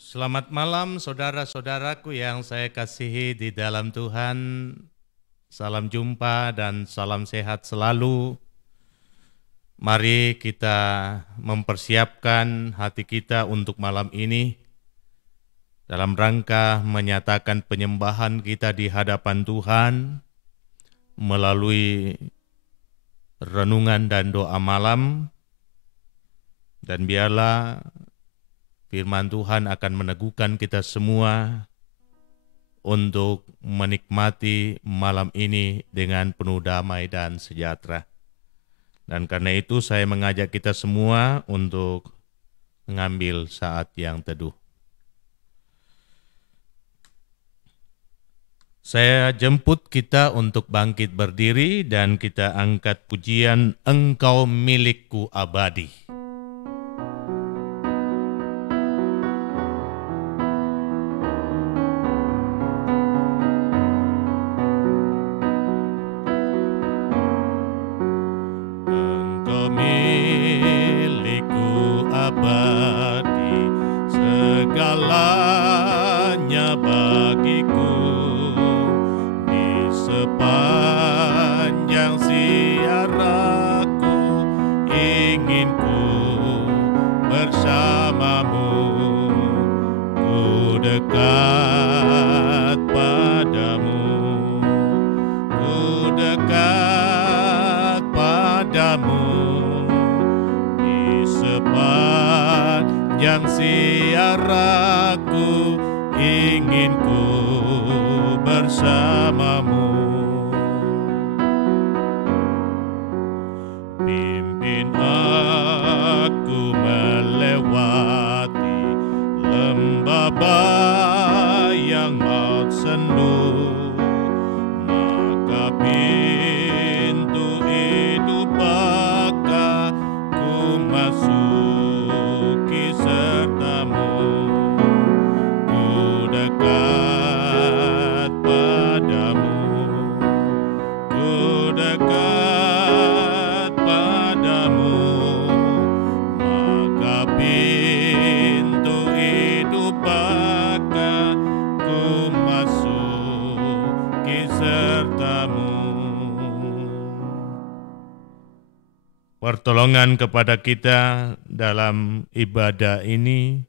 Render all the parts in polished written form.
Selamat malam saudara-saudaraku yang saya kasihi di dalam Tuhan. Salam jumpa dan salam sehat selalu. Mari kita mempersiapkan hati kita untuk malam ini dalam rangka menyatakan penyembahan kita di hadapan Tuhan melalui renungan dan doa malam. Dan biarlah firman Tuhan akan meneguhkan kita semua untuk menikmati malam ini dengan penuh damai dan sejahtera. Dan karena itu saya mengajak kita semua untuk mengambil saat yang teduh. Saya jemput kita untuk bangkit berdiri dan kita angkat pujian Engkau Milikku Abadi. Segalanya bagiku di sepanjang ziarahku, ingin ku bersamamu, ku dekat padamu, ku dekat padamu di sepanjang ziarahku, ingin ku bersamamu. Pimpin aku melewati lembah bayang maut sendu, maka pintu hidup bakal ku masuki sertamu, ku dekat padamu, ku dekat padamu, maka pintu hidup bakal ku masuki sertamu. Pertolongan kepada kita dalam ibadah ini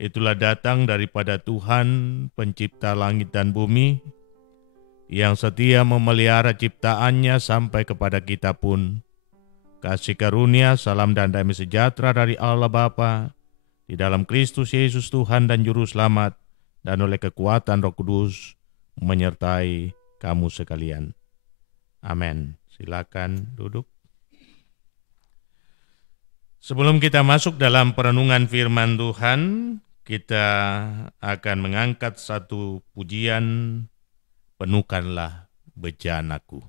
itulah datang daripada Tuhan pencipta langit dan bumi yang setia memelihara ciptaannya sampai kepada kita pun. Kasih karunia, salam dan damai sejahtera dari Allah Bapa di dalam Kristus Yesus Tuhan dan Juru Selamat dan oleh kekuatan Roh Kudus menyertai kamu sekalian. Amin. Silakan duduk. Sebelum kita masuk dalam perenungan firman Tuhan, kita akan mengangkat satu pujian, Penuhkanlah bejanaku.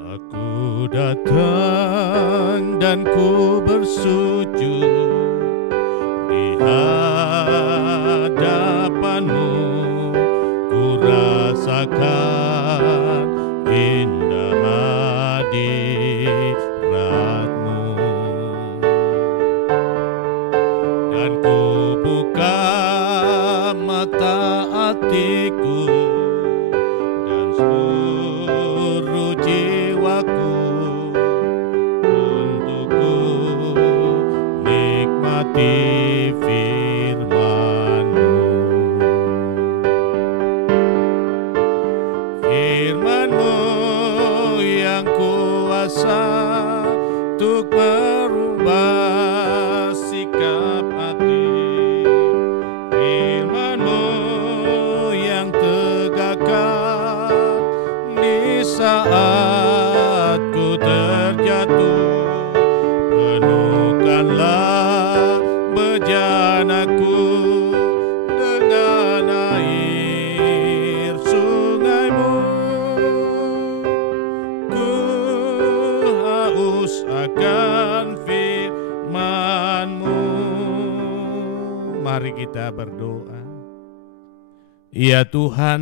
Aku datang dan ku bersujud di hadapanmu, ku rasakan indah hadiratmu, dan ku buka mata hatiku dan seluruh jiwaku untuk ku nikmati firman-Mu. Firman-Mu yang kuasa untuk merubah sikap hati, firman-Mu yang tegakkan di saat ku terjatuh. Penuhkanlah bejanaku dengan air sungai-Mu. Ku haus akan firman-Mu. Mari kita berdoa. Ya Tuhan,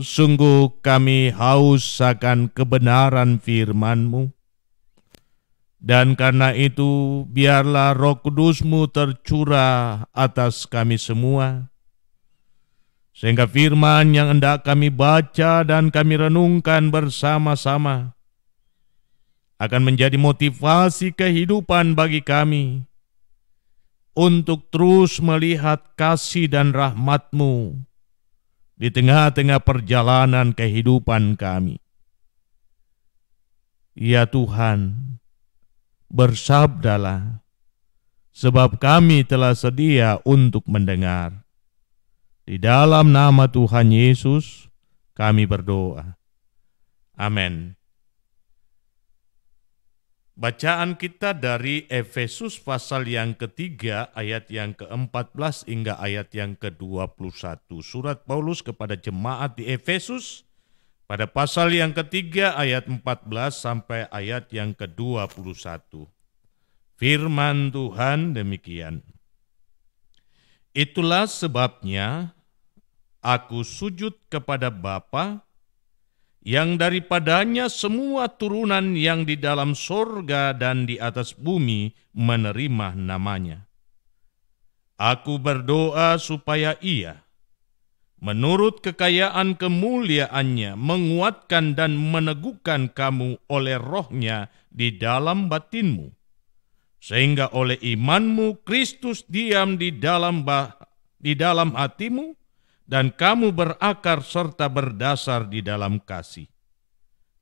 sungguh kami haus akan kebenaran firman-Mu. Dan karena itu, biarlah Roh Kudus-Mu tercurah atas kami semua, sehingga firman yang hendak kami baca dan kami renungkan bersama-sama akan menjadi motivasi kehidupan bagi kami untuk terus melihat kasih dan rahmat-Mu di tengah-tengah perjalanan kehidupan kami. Ya Tuhan, bersabdalah, sebab kami telah sedia untuk mendengar. Di dalam nama Tuhan Yesus, kami berdoa. Amin. Bacaan kita dari Efesus pasal yang ketiga, ayat yang ke-14 hingga ayat yang ke-21. Surat Paulus kepada jemaat di Efesus pada pasal yang ketiga, ayat 14 sampai ayat yang ke-21. Firman Tuhan demikian. Itulah sebabnya aku sujud kepada Bapa, yang daripadanya semua turunan yang di dalam sorga dan di atas bumi menerima namanya. Aku berdoa supaya Ia, menurut kekayaan kemuliaannya, menguatkan dan meneguhkan kamu oleh Roh-Nya di dalam batinmu, sehingga oleh imanmu Kristus diam di dalam hatimu, dan kamu berakar serta berdasar di dalam kasih.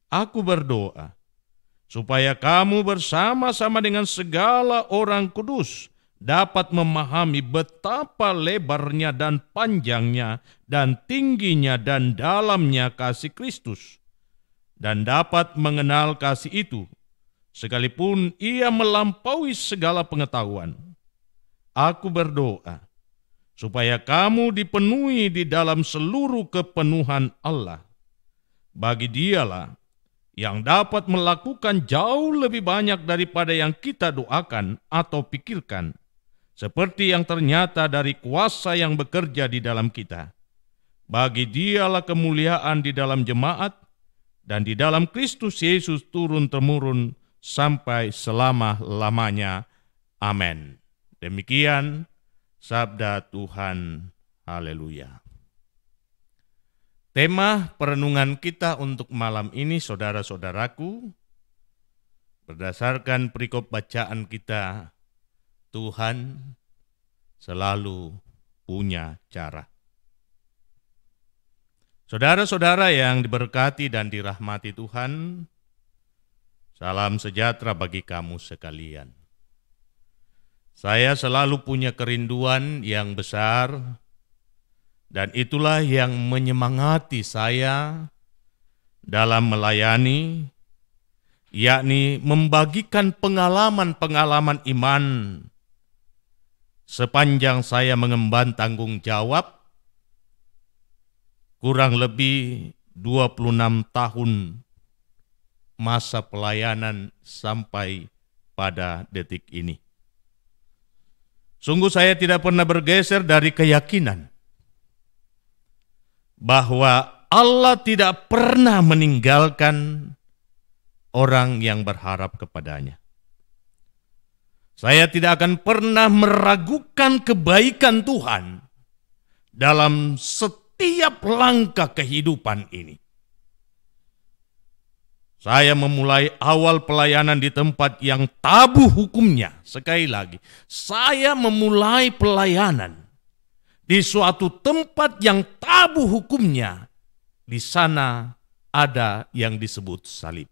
Aku berdoa supaya kamu bersama-sama dengan segala orang kudus dapat memahami betapa lebarnya dan panjangnya dan tingginya dan dalamnya kasih Kristus, dan dapat mengenal kasih itu, sekalipun ia melampaui segala pengetahuan. Aku berdoa supaya kamu dipenuhi di dalam seluruh kepenuhan Allah. Bagi Dialah yang dapat melakukan jauh lebih banyak daripada yang kita doakan atau pikirkan, seperti yang ternyata dari kuasa yang bekerja di dalam kita. Bagi Dialah kemuliaan di dalam jemaat dan di dalam Kristus Yesus turun-temurun sampai selama-lamanya. Amin. Demikian sabda Tuhan. Haleluya. Tema perenungan kita untuk malam ini, saudara-saudaraku, berdasarkan perikop bacaan kita, Tuhan selalu punya cara. Saudara-saudara yang diberkati dan dirahmati Tuhan, salam sejahtera bagi kamu sekalian. Saya selalu punya kerinduan yang besar, dan itulah yang menyemangati saya dalam melayani, yakni membagikan pengalaman-pengalaman iman sepanjang saya mengemban tanggung jawab kurang lebih 26 tahun masa pelayanan sampai pada detik ini. Sungguh saya tidak pernah bergeser dari keyakinan bahwa Allah tidak pernah meninggalkan orang yang berharap kepadanya. Saya tidak akan pernah meragukan kebaikan Tuhan dalam setiap langkah kehidupan ini. Saya memulai awal pelayanan di tempat yang tabu hukumnya. Sekali lagi, saya memulai pelayanan di suatu tempat yang tabu hukumnya. Di sana ada yang disebut salib.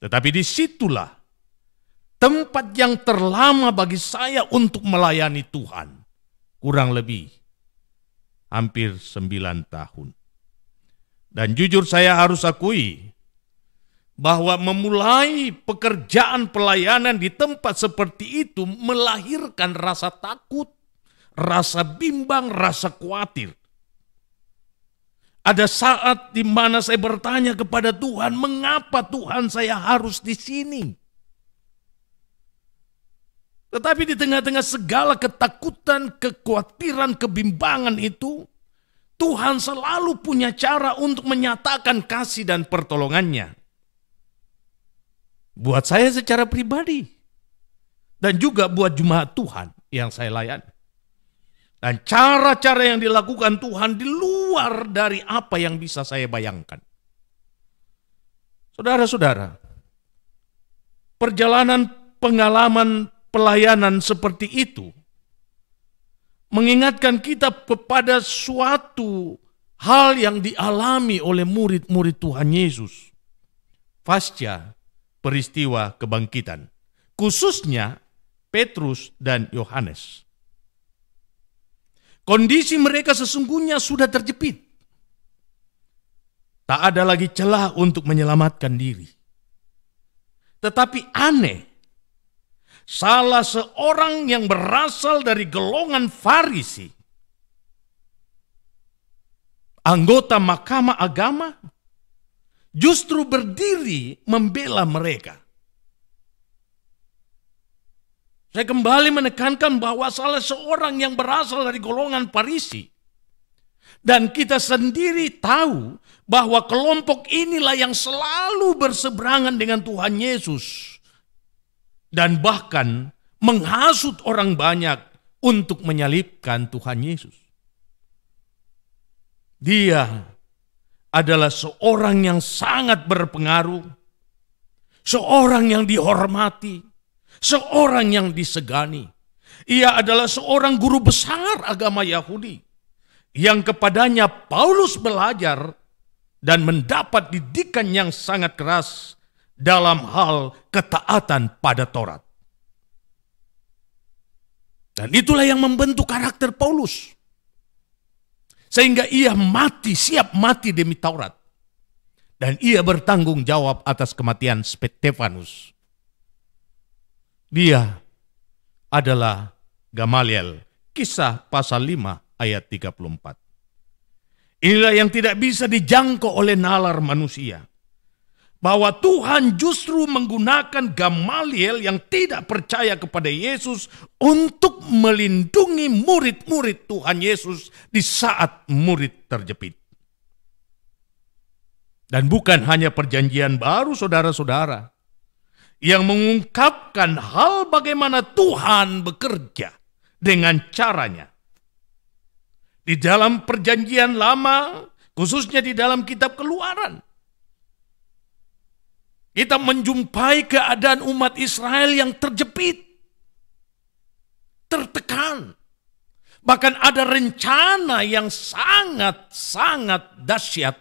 Tetapi disitulah tempat yang terlama bagi saya untuk melayani Tuhan. Kurang lebih hampir 9 tahun. Dan jujur saya harus akui bahwa memulai pekerjaan pelayanan di tempat seperti itu melahirkan rasa takut, rasa bimbang, rasa khawatir. Ada saat di mana saya bertanya kepada Tuhan, mengapa Tuhan saya harus di sini? Tetapi di tengah-tengah segala ketakutan, kekhawatiran, kebimbangan itu, Tuhan selalu punya cara untuk menyatakan kasih dan pertolongannya. Buat saya secara pribadi. Dan juga buat jemaat Tuhan yang saya layani. Dan cara-cara yang dilakukan Tuhan di luar dari apa yang bisa saya bayangkan. Saudara-saudara, perjalanan pengalaman pelayanan seperti itu mengingatkan kita kepada suatu hal yang dialami oleh murid-murid Tuhan Yesus pasca peristiwa kebangkitan, khususnya Petrus dan Yohanes. Kondisi mereka sesungguhnya sudah terjepit. Tak ada lagi celah untuk menyelamatkan diri. Tetapi aneh, salah seorang yang berasal dari golongan Farisi, anggota Mahkamah Agama, justru berdiri membela mereka. Saya kembali menekankan bahwa salah seorang yang berasal dari golongan Farisi, dan kita sendiri tahu bahwa kelompok inilah yang selalu berseberangan dengan Tuhan Yesus dan bahkan menghasut orang banyak untuk menyalibkan Tuhan Yesus. Dia adalah seorang yang sangat berpengaruh, seorang yang dihormati, seorang yang disegani. Ia adalah seorang guru besar agama Yahudi yang kepadanya Paulus belajar dan mendapat didikan yang sangat keras dalam hal ketaatan pada Taurat. Dan itulah yang membentuk karakter Paulus. Sehingga ia siap mati demi Taurat. Dan ia bertanggung jawab atas kematian Stefanus. Dia adalah Gamaliel, Kisah pasal 5 ayat 34. Inilah yang tidak bisa dijangkau oleh nalar manusia. Bahwa Tuhan justru menggunakan Gamaliel yang tidak percaya kepada Yesus untuk melindungi murid-murid Tuhan Yesus di saat murid terjepit. Dan bukan hanya perjanjian baru, saudara-saudara, yang mengungkapkan hal bagaimana Tuhan bekerja dengan caranya. Di dalam perjanjian lama, khususnya di dalam kitab Keluaran, kita menjumpai keadaan umat Israel yang terjepit, tertekan. Bahkan ada rencana yang sangat-sangat dahsyat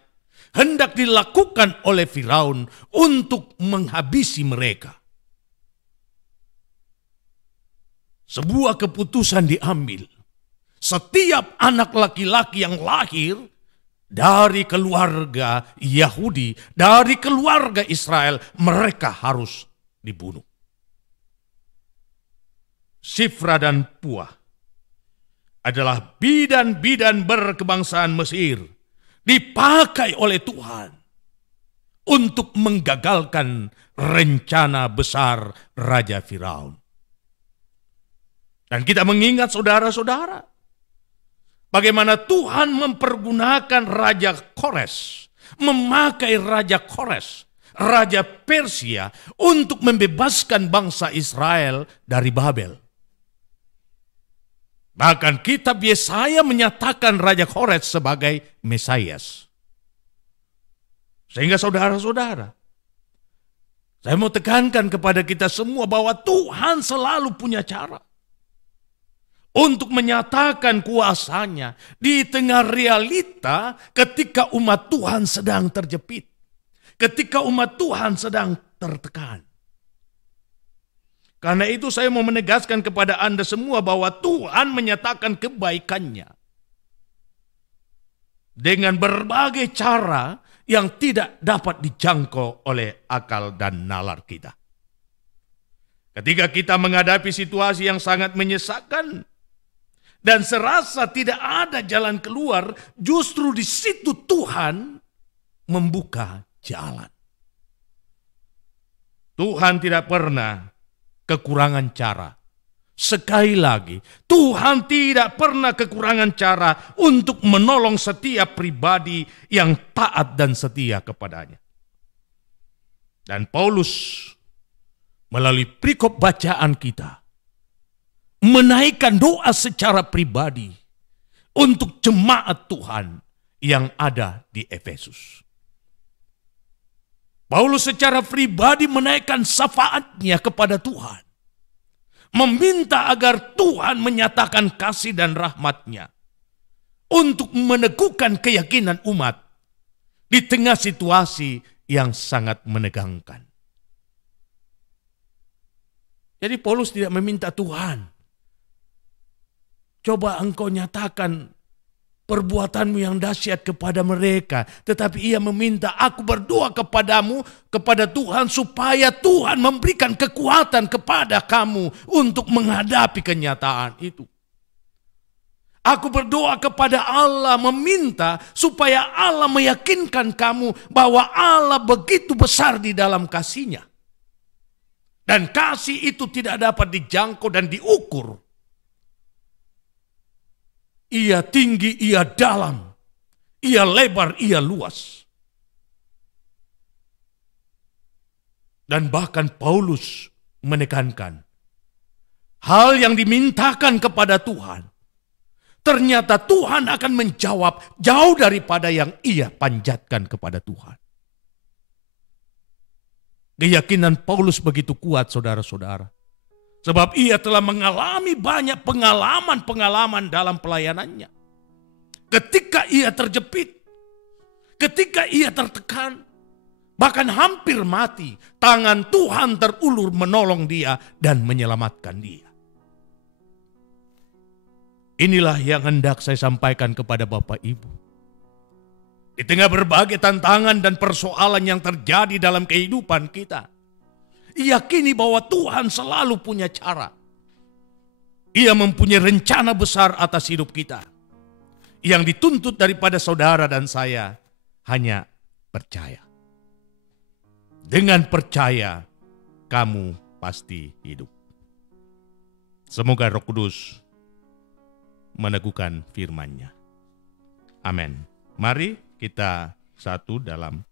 hendak dilakukan oleh Firaun untuk menghabisi mereka. Sebuah keputusan diambil. Setiap anak laki-laki yang lahir dari keluarga Yahudi, dari keluarga Israel, mereka harus dibunuh. Shifra dan Puah adalah bidan-bidan berkebangsaan Mesir, dipakai oleh Tuhan untuk menggagalkan rencana besar Raja Firaun. Dan kita mengingat saudara-saudara, bagaimana Tuhan mempergunakan Raja Kores, memakai Raja Kores, Raja Persia, untuk membebaskan bangsa Israel dari Babel. Bahkan kitab Yesaya menyatakan Raja Kores sebagai Mesias. Sehingga saudara-saudara, saya mau tekankan kepada kita semua bahwa Tuhan selalu punya cara untuk menyatakan kuasanya di tengah realita ketika umat Tuhan sedang terjepit. Ketika umat Tuhan sedang tertekan. Karena itu saya mau menegaskan kepada Anda semua bahwa Tuhan menyatakan kebaikannya dengan berbagai cara yang tidak dapat dijangkau oleh akal dan nalar kita. Ketika kita menghadapi situasi yang sangat menyesakkan dan serasa tidak ada jalan keluar, justru di situ Tuhan membuka jalan. Tuhan tidak pernah kekurangan cara. Sekali lagi, Tuhan tidak pernah kekurangan cara untuk menolong setiap pribadi yang taat dan setia kepadanya. Dan Paulus melalui perikop bacaan kita menaikkan doa secara pribadi untuk jemaat Tuhan yang ada di Efesus. Paulus secara pribadi menaikkan syafaatnya kepada Tuhan, meminta agar Tuhan menyatakan kasih dan rahmat-Nya untuk meneguhkan keyakinan umat di tengah situasi yang sangat menegangkan. Jadi Paulus tidak meminta Tuhan, coba engkau nyatakan perbuatanmu yang dahsyat kepada mereka. Tetapi ia meminta, aku berdoa kepadamu, kepada Tuhan, supaya Tuhan memberikan kekuatan kepada kamu untuk menghadapi kenyataan itu. Aku berdoa kepada Allah, meminta supaya Allah meyakinkan kamu bahwa Allah begitu besar di dalam kasih-Nya. Dan kasih itu tidak dapat dijangkau dan diukur. Ia tinggi, ia dalam, ia lebar, ia luas. Dan bahkan Paulus menekankan, hal yang dimintakan kepada Tuhan, ternyata Tuhan akan menjawab jauh daripada yang ia panjatkan kepada Tuhan. Keyakinan Paulus begitu kuat, saudara-saudara. Sebab ia telah mengalami banyak pengalaman-pengalaman dalam pelayanannya. Ketika ia terjepit, ketika ia tertekan, bahkan hampir mati, tangan Tuhan terulur menolong dia dan menyelamatkan dia. Inilah yang hendak saya sampaikan kepada Bapak Ibu. Di tengah berbagai tantangan dan persoalan yang terjadi dalam kehidupan kita, yakini bahwa Tuhan selalu punya cara. Ia mempunyai rencana besar atas hidup kita. Yang dituntut daripada saudara dan saya hanya percaya. Dengan percaya, kamu pasti hidup. Semoga Roh Kudus meneguhkan firman-Nya. Amin. Mari kita satu dalam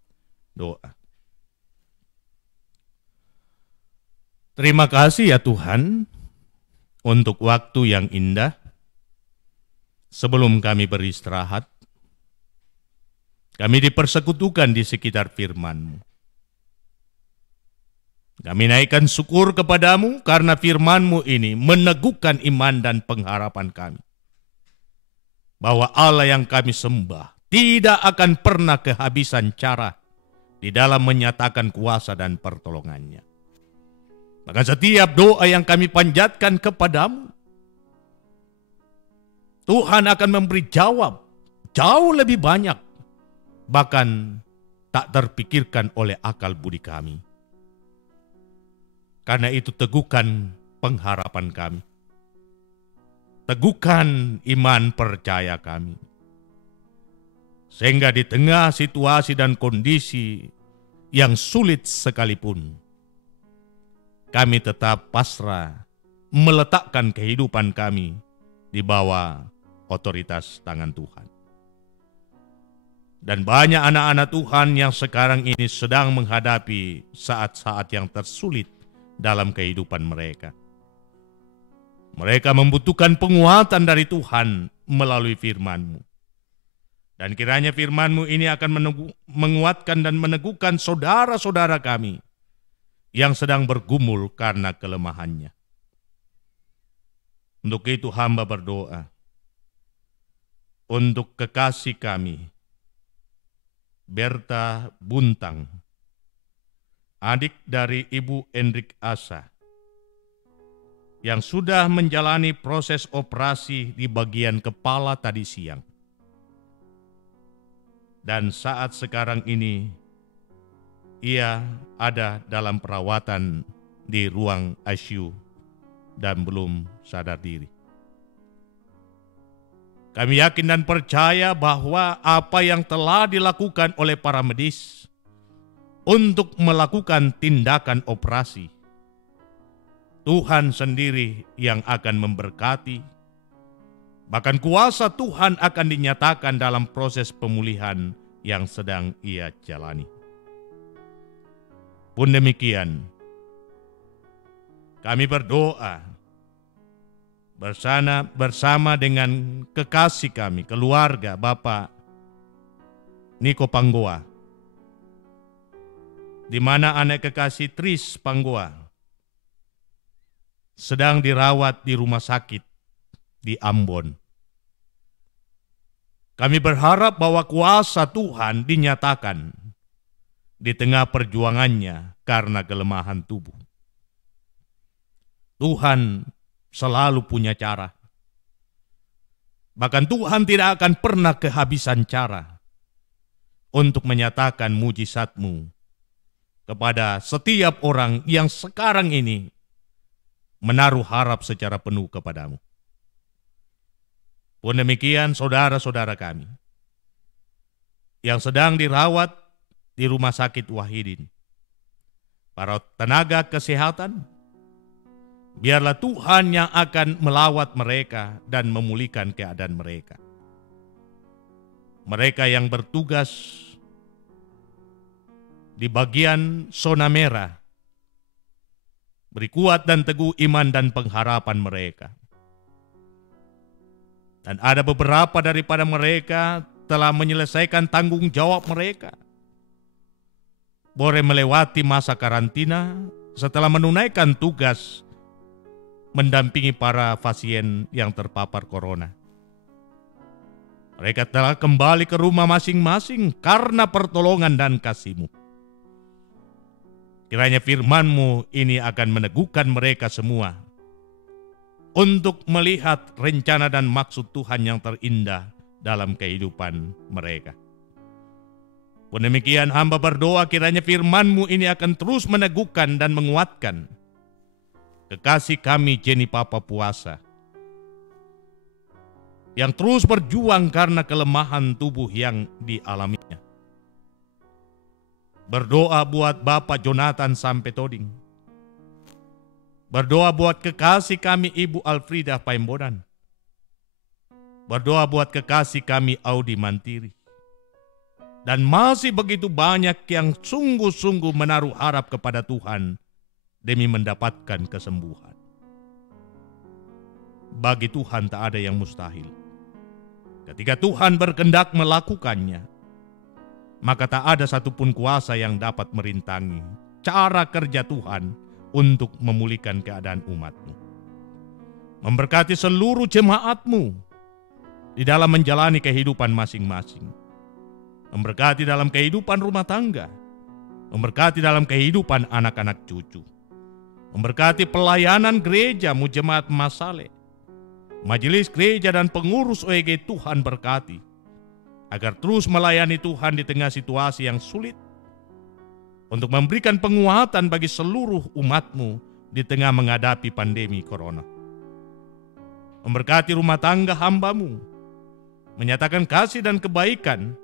doa. Terima kasih ya Tuhan untuk waktu yang indah. Sebelum kami beristirahat, kami dipersekutukan di sekitar firman-Mu. Kami naikkan syukur kepadamu karena firman-Mu ini meneguhkan iman dan pengharapan kami. Bahwa Allah yang kami sembah tidak akan pernah kehabisan cara di dalam menyatakan kuasa dan pertolongan-Nya. Maka setiap doa yang kami panjatkan kepadamu, Tuhan akan memberi jawab jauh lebih banyak, bahkan tak terpikirkan oleh akal budi kami. Karena itu teguhkan pengharapan kami. Teguhkan iman percaya kami. Sehingga di tengah situasi dan kondisi yang sulit sekalipun, kami tetap pasrah meletakkan kehidupan kami di bawah otoritas tangan Tuhan. Dan banyak anak-anak Tuhan yang sekarang ini sedang menghadapi saat-saat yang tersulit dalam kehidupan mereka. Mereka membutuhkan penguatan dari Tuhan melalui firman-Mu. Dan kiranya firman-Mu ini akan menguatkan dan meneguhkan saudara-saudara kami yang sedang bergumul karena kelemahannya. Untuk itu hamba berdoa untuk kekasih kami, Berta Buntang, adik dari Ibu Endrik Asa, yang sudah menjalani proses operasi di bagian kepala tadi siang. Dan saat sekarang ini, ia ada dalam perawatan di ruang ICU dan belum sadar diri. Kami yakin dan percaya bahwa apa yang telah dilakukan oleh para medis untuk melakukan tindakan operasi Tuhan sendiri yang akan memberkati. Bahkan kuasa Tuhan akan dinyatakan dalam proses pemulihan yang sedang ia jalani. Pun demikian, kami berdoa bersama dengan kekasih kami, keluarga Bapak Niko Panggoa, di mana anak kekasih Tris Panggoa sedang dirawat di rumah sakit di Ambon. Kami berharap bahwa kuasa Tuhan dinyatakan di tengah perjuangannya karena kelemahan tubuh. Tuhan selalu punya cara. Bahkan Tuhan tidak akan pernah kehabisan cara untuk menyatakan mujizat-Mu kepada setiap orang yang sekarang ini menaruh harap secara penuh kepadamu. Pun demikian saudara-saudara kami yang sedang dirawat di Rumah Sakit Wahidin, para tenaga kesehatan, biarlah Tuhan yang akan melawat mereka dan memulihkan keadaan mereka. Mereka yang bertugas di bagian zona merah, beri kuat dan teguh iman dan pengharapan mereka. Dan ada beberapa daripada mereka telah menyelesaikan tanggung jawab mereka. Boleh melewati masa karantina setelah menunaikan tugas mendampingi para pasien yang terpapar corona. Mereka telah kembali ke rumah masing-masing karena pertolongan dan kasih-Mu. Kiranya firman-Mu ini akan meneguhkan mereka semua untuk melihat rencana dan maksud Tuhan yang terindah dalam kehidupan mereka. Pun demikian hamba berdoa kiranya firman-Mu ini akan terus meneguhkan dan menguatkan kekasih kami Jenny Papa Puasa, yang terus berjuang karena kelemahan tubuh yang dialaminya. Berdoa buat Bapak Jonathan Sampetoding. Berdoa buat kekasih kami Ibu Alfrida Paimbonan. Berdoa buat kekasih kami Audi Mantiri. Dan masih begitu banyak yang sungguh-sungguh menaruh harap kepada Tuhan demi mendapatkan kesembuhan. Bagi Tuhan tak ada yang mustahil. Ketika Tuhan berkehendak melakukannya, maka tak ada satupun kuasa yang dapat merintangi cara kerja Tuhan untuk memulihkan keadaan umat-Mu. Memberkati seluruh jemaat-Mu di dalam menjalani kehidupan masing-masing. Memberkati dalam kehidupan rumah tangga. Memberkati dalam kehidupan anak-anak cucu. Memberkati pelayanan gereja-Mu jemaat Masale. Majelis gereja dan pengurus OEG Tuhan berkati, agar terus melayani Tuhan di tengah situasi yang sulit, untuk memberikan penguatan bagi seluruh umat-Mu di tengah menghadapi pandemi corona. Memberkati rumah tangga hamba-Mu, menyatakan kasih dan kebaikan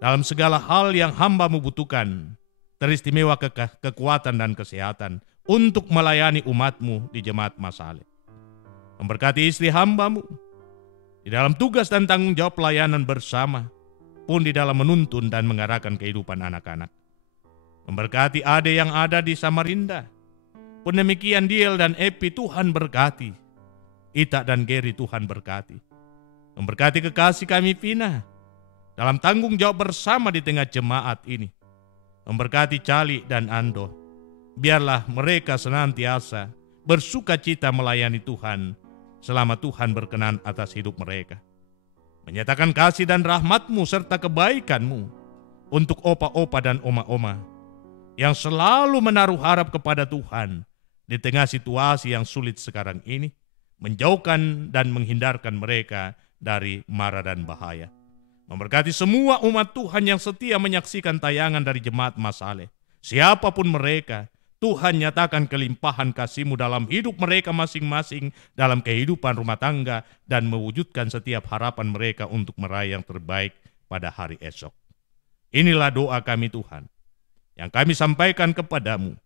dalam segala hal yang hamba-Mu butuhkan, teristimewa kekuatan dan kesehatan untuk melayani umat-Mu di jemaat Masale. Memberkati istri hamba-Mu di dalam tugas dan tanggung jawab pelayanan bersama, pun di dalam menuntun dan mengarahkan kehidupan anak-anak. Memberkati ade yang ada di Samarinda. Pun demikian Diel dan Epi Tuhan berkati. Ita dan Geri Tuhan berkati. Memberkati kekasih kami Vina dalam tanggung jawab bersama di tengah jemaat ini. Memberkati Cali dan Ando. Biarlah mereka senantiasa bersuka cita melayani Tuhan selama Tuhan berkenan atas hidup mereka. Menyatakan kasih dan rahmat-Mu serta kebaikan-Mu untuk opa-opa dan oma-oma yang selalu menaruh harap kepada Tuhan di tengah situasi yang sulit sekarang ini, menjauhkan dan menghindarkan mereka dari mara dan bahaya. Memberkati semua umat Tuhan yang setia menyaksikan tayangan dari jemaat Masale. Siapapun mereka, Tuhan nyatakan kelimpahan kasih-Mu dalam hidup mereka masing-masing, dalam kehidupan rumah tangga, dan mewujudkan setiap harapan mereka untuk meraih yang terbaik pada hari esok. Inilah doa kami Tuhan, yang kami sampaikan kepadamu,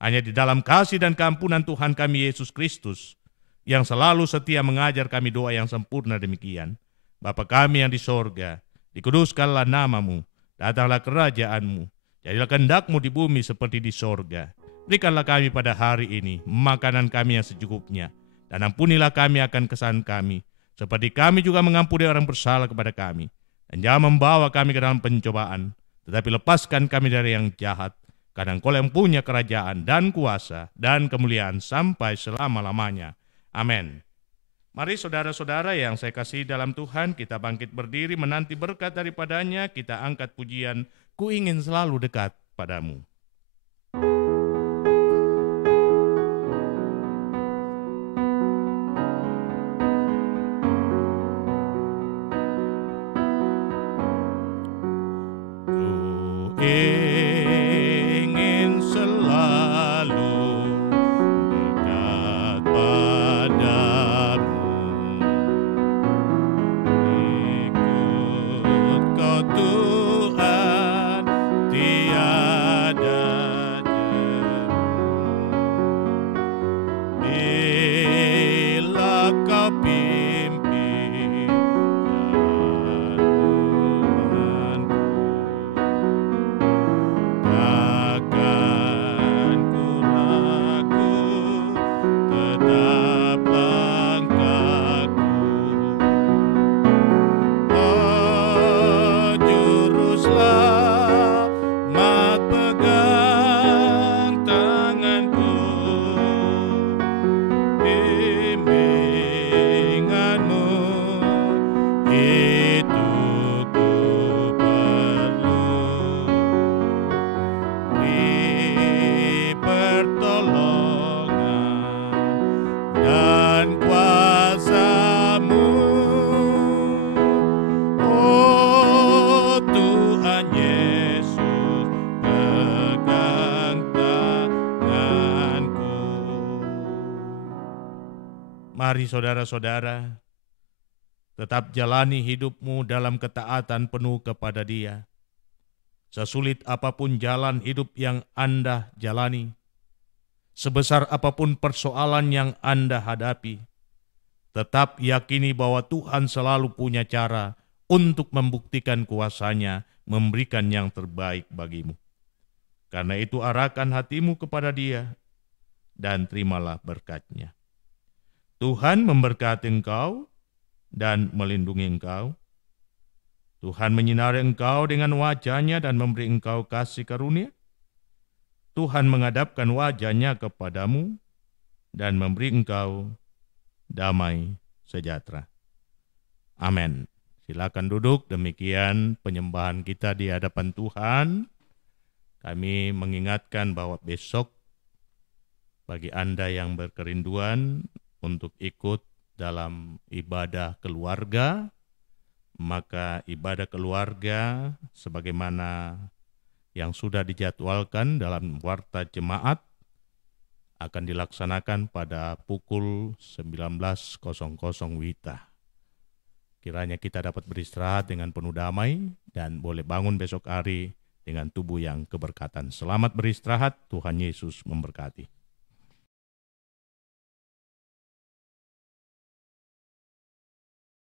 Hanya di dalam kasih dan keampunan Tuhan kami Yesus Kristus, yang selalu setia mengajar kami doa yang sempurna demikian. Bapa kami yang di sorga, dikuduskanlah namamu, datanglah kerajaanmu, jadilah kehendak-Mu di bumi seperti di sorga. Berikanlah kami pada hari ini makanan kami yang secukupnya, dan ampunilah kami akan kesalahan kami, seperti kami juga mengampuni orang bersalah kepada kami. Dan jangan membawa kami ke dalam pencobaan, tetapi lepaskan kami dari yang jahat, karena Engkau yang punya kerajaan dan kuasa dan kemuliaan sampai selama-lamanya. Amin. Mari saudara-saudara yang saya kasih dalam Tuhan, kita bangkit berdiri menanti berkat daripadanya. Kita angkat pujian, Ku ingin selalu dekat padamu. Ku ingin selalu dekat padamu, ikut Kau Tuhan, tiada jemu. Bila Kau pimpin jalan Tuhanku, takkan ku ragu, tetap langkahku. Oh Juru Selamat, pegang tanganku, bimbingan-Mu itu ku perlu. Beri pertolongan dan kuasa-Mu, oh Tuhan Yesus, pegang tanganku. Mari saudara-saudara, tetap jalani hidupmu dalam ketaatan penuh kepada Dia. Sesulit apapun jalan hidup yang Anda jalani, sebesar apapun persoalan yang Anda hadapi, tetap yakini bahwa Tuhan selalu punya cara untuk membuktikan kuasa-Nya, memberikan yang terbaik bagimu. Karena itu arahkan hatimu kepada Dia dan terimalah berkat-Nya. Tuhan memberkati engkau dan melindungi engkau. Tuhan menyinari engkau dengan wajah-Nya dan memberi engkau kasih karunia. Tuhan menghadapkan wajah-Nya kepadamu dan memberi engkau damai sejahtera. Amin. Silakan duduk, demikian penyembahan kita di hadapan Tuhan. Kami mengingatkan bahwa besok bagi Anda yang berkerinduan untuk ikut dalam ibadah keluarga, maka ibadah keluarga sebagaimana yang sudah dijadwalkan dalam warta jemaat akan dilaksanakan pada pukul 19.00 WITA. Kiranya kita dapat beristirahat dengan penuh damai dan boleh bangun besok hari dengan tubuh yang keberkatan. Selamat beristirahat, Tuhan Yesus memberkati.